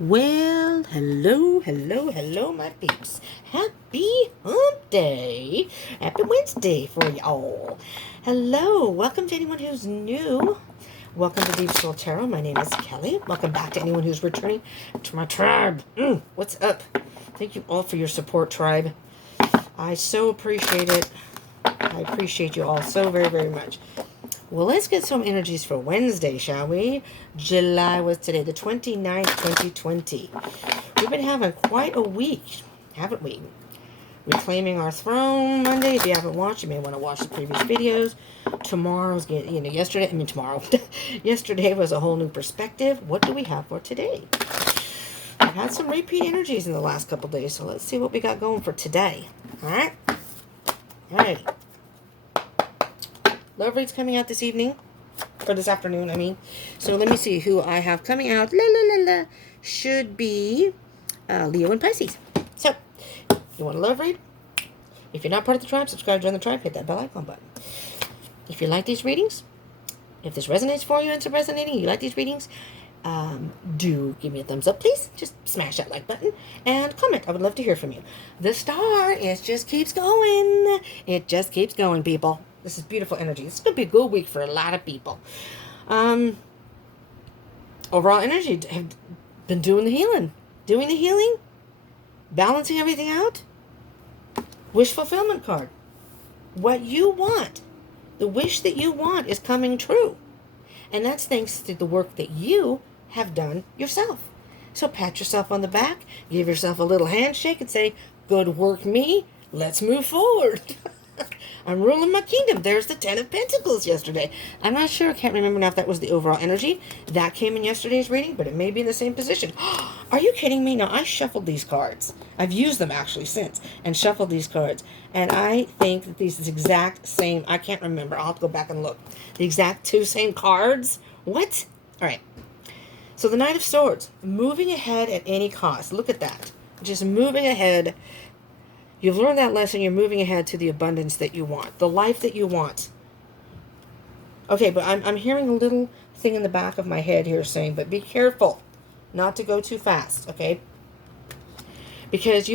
Well, hello, my peeps. Happy hump day. Happy Wednesday for y'all. Hello, welcome to anyone who's new. Welcome to Deepsoul Tarot. My name is Kelly. Welcome back to anyone who's returning to my tribe. What's up? Thank you all for your support, tribe. I so appreciate it. I appreciate you all so very, very much. Well, let's get some energies for Wednesday, shall we? July was today, the 29th, 2020. We've been having quite a week, haven't we? Reclaiming Our Throne Monday. If you haven't watched, you may want to watch the previous videos. Yesterday was a whole new perspective. What do we have for today? I've had some repeat energies in the last couple days, so let's see what we got going for today. All right? All right. Love reads coming out this evening, or this afternoon, I mean. So let me see who I have coming out. Should be Leo and Pisces. So, you want a love read? If you're not part of the tribe, subscribe, join the tribe, hit that bell icon button. If you like these readings, if this resonates for you and it's resonating, you like these readings, do give me a thumbs up, please. Just smash that like button and comment. I would love to hear from you. The star, it just keeps going. It just keeps going, people. This is beautiful energy. This is going to be a good week for a lot of people. Overall energy, have been doing the healing, balancing everything out. Wish fulfillment card. What you want, the wish that you want is coming true. And that's thanks to the work that you have done yourself. So pat yourself on the back, give yourself a little handshake and say, good work me, let's move forward. I'm ruling my kingdom. There's the 10 of Pentacles yesterday. I'm not sure. I can't remember now if that was the overall energy. That came in yesterday's reading, but it may be in the same position. Are you kidding me? No, I shuffled these cards. I've used them actually since and shuffled these cards. And I think that these exact same, I can't remember. I'll have to go back and look. The exact two same cards. What? All right. So the Knight of Swords, moving ahead at any cost. Look at that. Just moving ahead. You've learned that lesson. You're moving ahead to the abundance that you want. The life that you want. Okay, but I'm hearing a little thing in the back of my head here saying, but be careful not to go too fast, okay? Because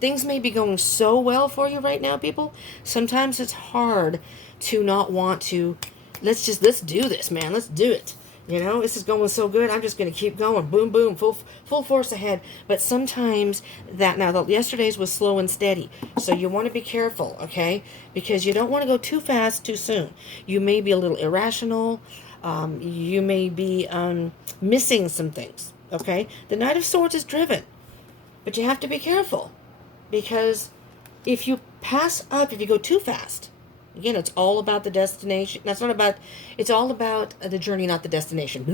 things may be going so well for you right now, people. Sometimes it's hard to not want to, let's do this, man. Let's do it. You know, this is going so good. I'm just going to keep going. Boom, boom, full force ahead. But sometimes yesterday's was slow and steady. So you want to be careful, okay? Because you don't want to go too fast too soon. You may be a little irrational. You may be missing some things, okay? The Knight of Swords is driven. But you have to be careful. Because if you pass up, if you go too fast, again, it's all about the destination. It's all about the journey, not the destination.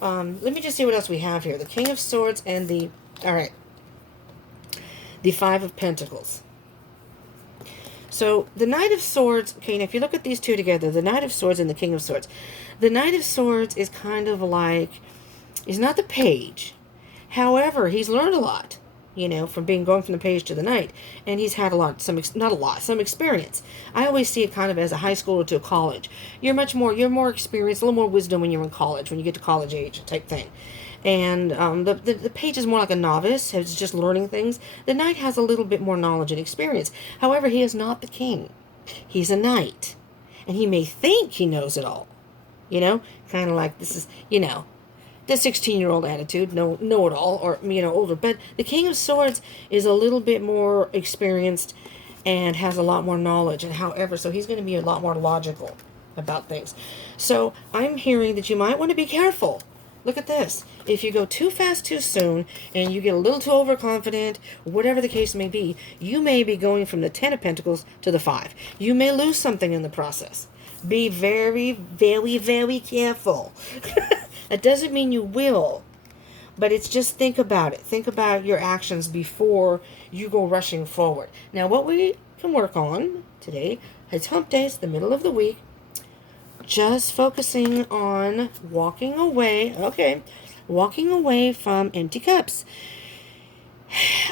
Let me just see what else we have here. The King of Swords and the Five of Pentacles. So the Knight of Swords, okay, now if you look at these two together, the Knight of Swords and the King of Swords. The Knight of Swords is kind of like, he's not the page. However, he's learned a lot. From going from the page to the knight. And he's had some experience. I always see it kind of as a high schooler to a college. You're more experienced, a little more wisdom when you're in college, when you get to college age type thing. And the page is more like a novice, who's just learning things. The knight has a little bit more knowledge and experience. However, he is not the king. He's a knight. And he may think he knows it all. Kind of like this is, the 16-year-old attitude, know it all, or older. But the King of Swords is a little bit more experienced and has a lot more knowledge. And so he's going to be a lot more logical about things. So I'm hearing that you might want to be careful. Look at this. If you go too fast too soon and you get a little too overconfident, whatever the case may be, you may be going from the 10 of Pentacles to the 5. You may lose something in the process. Be very, very, very careful. That doesn't mean you will, but it's just think about it. Think about your actions before you go rushing forward. Now, what we can work on today, it's hump day, it's the middle of the week, just focusing on walking away from empty cups.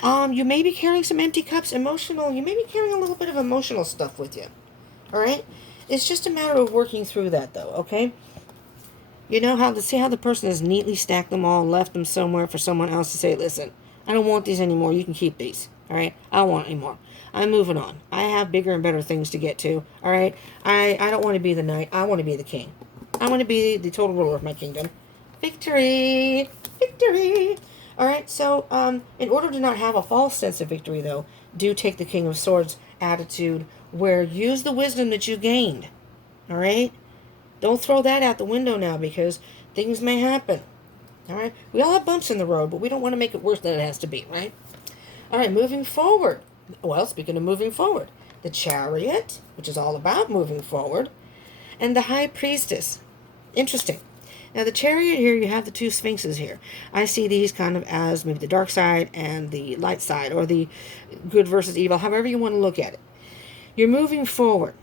You may be carrying some empty cups, you may be carrying a little bit of emotional stuff with you, all right? It's just a matter of working through that, though, okay? You know how see how the person has neatly stacked them all and left them somewhere for someone else to say, listen, I don't want these anymore. You can keep these. All right. I don't want any more. I'm moving on. I have bigger and better things to get to. All right. I don't want to be the knight. I want to be the king. I want to be the total ruler of my kingdom. Victory. Victory. All right. So, in order to not have a false sense of victory, though, do take the King of Swords attitude where use the wisdom that you gained. All right. Don't throw that out the window now because things may happen. All right. We all have bumps in the road, but we don't want to make it worse than it has to be, right? All right. Moving forward. Well, speaking of moving forward, the Chariot, which is all about moving forward, and the High Priestess. Interesting. Now, the Chariot here, you have the two Sphinxes here. I see these kind of as maybe the dark side and the light side, or the good versus evil, however you want to look at it. You're moving forward.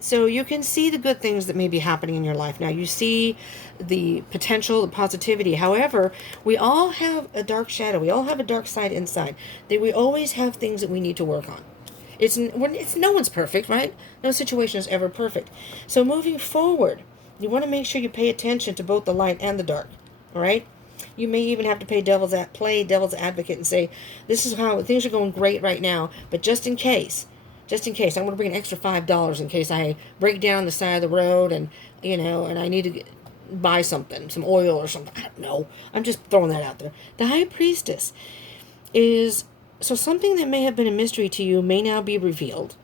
So you can see the good things that may be happening in your life. Now you see the potential, the positivity. However, we all have a dark shadow. We all have a dark side inside. That we always have things that we need to work on. It's no one's perfect, right? No situation is ever perfect. So moving forward, you want to make sure you pay attention to both the light and the dark. All right? You may even have to play devil's advocate and say, this is how things are going great right now, but just in case, I'm going to bring an extra $5 in case I break down the side of the road and, and I need to buy something, some oil or something. I don't know. I'm just throwing that out there. The High Priestess is, so something that may have been a mystery to you may now be revealed.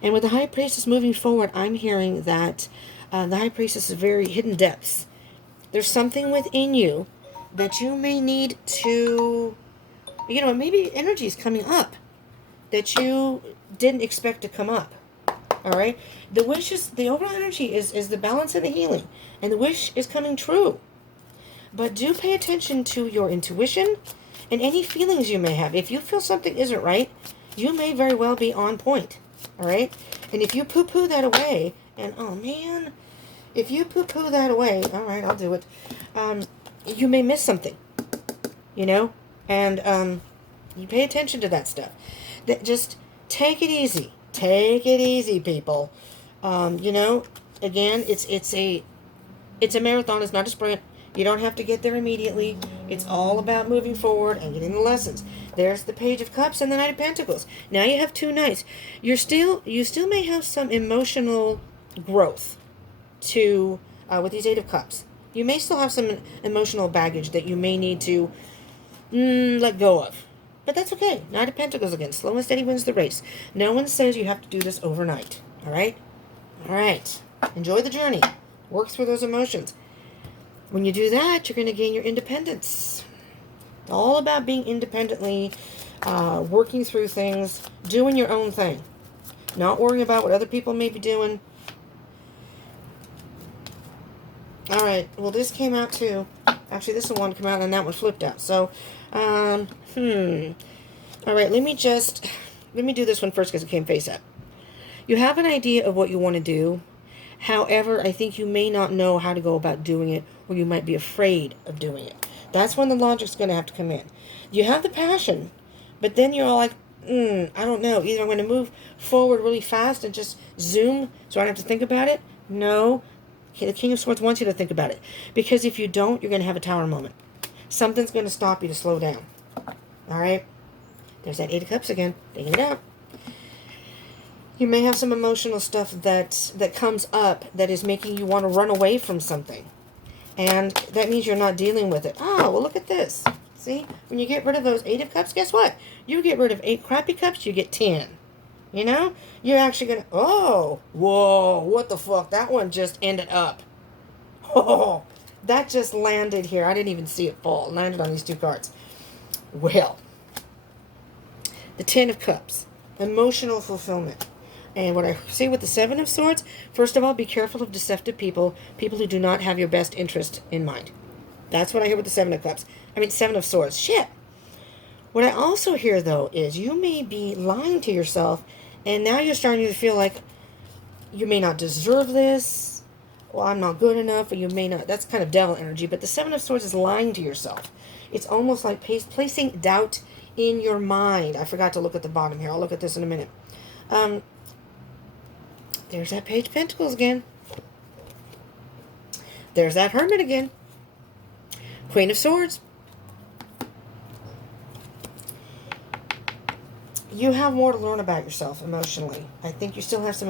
And with the High Priestess moving forward, I'm hearing that the High Priestess is very hidden depths. There's something within you that you may need to, maybe energy is coming up that you didn't expect to come up. All right? The wish is, the overall energy is the balance and the healing. And the wish is coming true. But do pay attention to your intuition and any feelings you may have. If you feel something isn't right, you may very well be on point. All right? And if you poo-poo that away, and oh man, if you poo-poo that away, all right, I'll do it. You may miss something, and you pay attention to that stuff. Just take it easy. Take it easy, people. Again, it's a marathon. It's not a sprint. You don't have to get there immediately. It's all about moving forward and getting the lessons. There's the Page of Cups and the Knight of Pentacles. Now you have two knights. You still may have some emotional growth to with these Eight of Cups. You may still have some emotional baggage that you may need to let go of. But that's okay. Knight of Pentacles again. Slow and steady wins the race. No one says you have to do this overnight. All right? All right. Enjoy the journey. Work through those emotions. When you do that, you're going to gain your independence. It's all about being independently, working through things, doing your own thing. Not worrying about what other people may be doing. All right. Well, this came out too. Actually, this one came out and that one flipped out. So, all right, let me do this one first because it came face up. You have an idea of what you want to do. However, I think you may not know how to go about doing it, or you might be afraid of doing it. That's when the logic's going to have to come in. You have the passion, but then you're all like, I don't know. Either I'm going to move forward really fast and just zoom so I don't have to think about it. No. The King of Swords wants you to think about it. Because if you don't, you're going to have a tower moment. Something's going to stop you to slow down. All right? There's that Eight of Cups again. Taking it out. You may have some emotional stuff that comes up that is making you want to run away from something. And that means you're not dealing with it. Oh, well, look at this. See? When you get rid of those Eight of Cups, guess what? You get rid of 8 crappy cups, you get 10. You're actually going to... Oh, whoa, what the fuck? That one just ended up. Oh, that just landed here. I didn't even see it fall. It landed on these 2 cards. Well, the 10 of Cups. Emotional fulfillment. And what I see with the 7 of Swords, first of all, be careful of deceptive people. People who do not have your best interest in mind. That's what I hear with the 7 of Cups. 7 of Swords. Shit. What I also hear, though, is you may be lying to yourself, and now you're starting to feel like you may not deserve this, or I'm not good enough, or you may not. That's kind of devil energy, but the 7 of Swords is lying to yourself. It's almost like placing doubt in your mind. I forgot to look at the bottom here. I'll look at this in a minute. There's that Page of Pentacles again. There's that Hermit again. Queen of Swords. You have more to learn about yourself emotionally. I think you still have some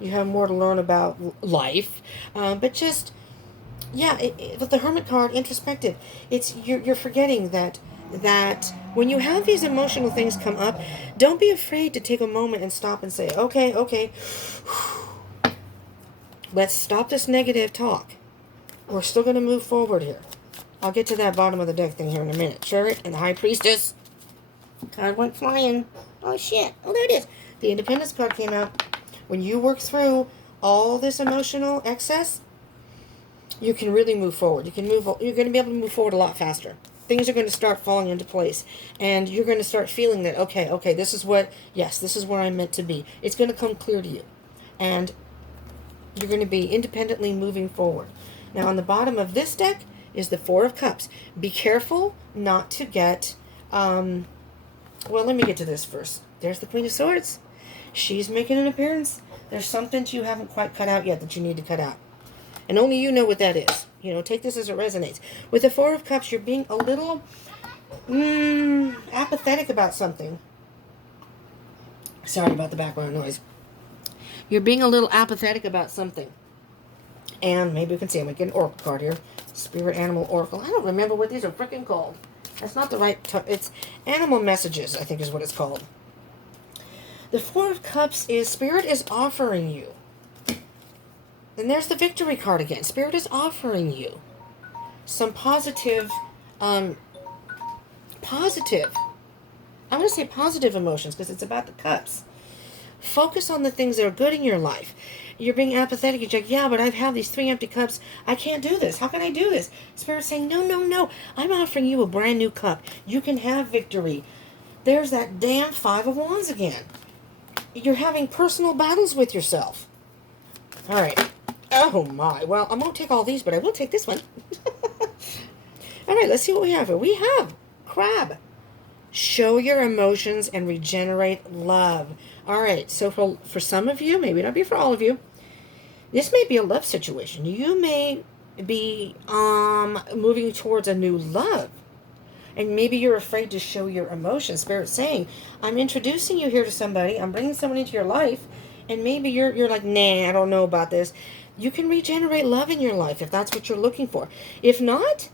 you have more to learn about life. But just, yeah, with the Hermit card, introspective, you're forgetting that when you have these emotional things come up, don't be afraid to take a moment and stop and say, okay, let's stop this negative talk. We're still going to move forward here. I'll get to that bottom of the deck thing here in a minute. Chariot and the High Priestess. Card went flying. Oh, shit. Oh, there it is. The Independence card came out. When you work through all this emotional excess, you can really move forward. You're going to be able to move forward a lot faster. Things are going to start falling into place. And you're going to start feeling that, okay, this is where I'm meant to be. It's going to come clear to you. And you're going to be independently moving forward. Now, on the bottom of this deck is the Four of Cups. Be careful not to get... well, let me get to this first. There's the Queen of Swords. She's making an appearance. There's something you haven't quite cut out yet that you need to cut out. And only you know what that is. Take this as it resonates. With the Four of Cups, you're being a little apathetic about something. Sorry about the background noise. You're being a little apathetic about something. And maybe we can see, I'm going to get an Oracle card here. Spirit Animal Oracle. I don't remember what these are freaking called. That's not the right... it's Animal Messages, I think is what it's called. The Four of Cups is Spirit is offering you. And there's the Victory card again. Spirit is offering you some positive... I'm going to say positive emotions because it's about the cups. Focus on the things that are good in your life. You're being apathetic. You're like, yeah, but I've had these 3 empty cups. I can't do this. How can I do this? Spirit's saying, no. I'm offering you a brand new cup. You can have victory. There's that damn 5 of Wands again. You're having personal battles with yourself. All right. Oh, my. Well, I won't take all these, but I will take this one. All right, let's see what we have here. We have Crab. Show your emotions and regenerate love. All right, so for some of you, maybe not be for all of you, this may be a love situation. You may be moving towards a new love. And maybe you're afraid to show your emotions. Spirit's saying, I'm introducing you here to somebody. I'm bringing someone into your life. And maybe you're like, nah, I don't know about this. You can regenerate love in your life if that's what you're looking for. If not,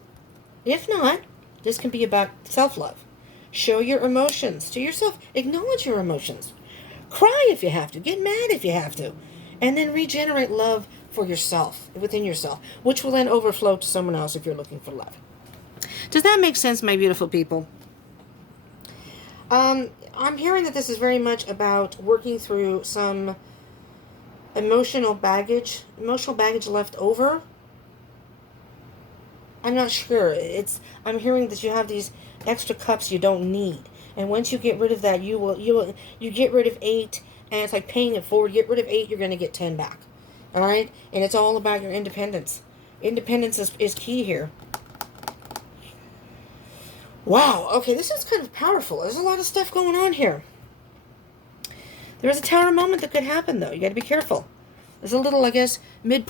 this can be about self-love. Show your emotions to yourself. Acknowledge your emotions. Cry if you have to. Get mad if you have to. And then regenerate love for yourself, within yourself, which will then overflow to someone else if you're looking for love. Does that make sense, my beautiful people? I'm hearing that this is very much about working through some emotional baggage left over. I'm not sure. I'm hearing that you have these extra cups you don't need. And once you get rid of that, you get rid of 8, and it's like paying it forward. Get rid of 8, you're going to get 10 back. All right? And it's all about your independence. Independence is key here. Wow. Okay, this is kind of powerful. There's a lot of stuff going on here. There's a Tower moment that could happen, though. You got to be careful. There's a little, I guess, midpoint